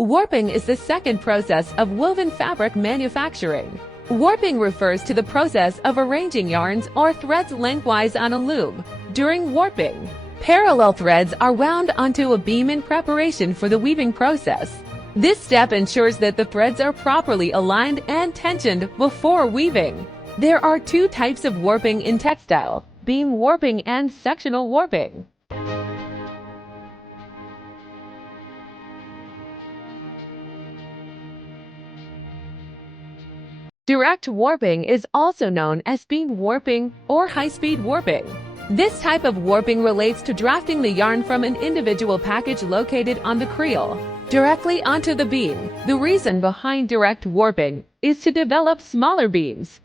Warping is the second process of woven fabric manufacturing. Warping refers to the process of arranging yarns or threads lengthwise on a loom. During warping, parallel threads are wound onto a beam in preparation for the weaving process. This step ensures that the threads are properly aligned and tensioned before weaving. There are two types of warping in textile: beam warping and sectional warping. Direct warping is also known as beam warping or high-speed warping. This type of warping relates to drafting the yarn from an individual package located on the creel directly onto the beam. The reason behind direct warping is to develop smaller beams.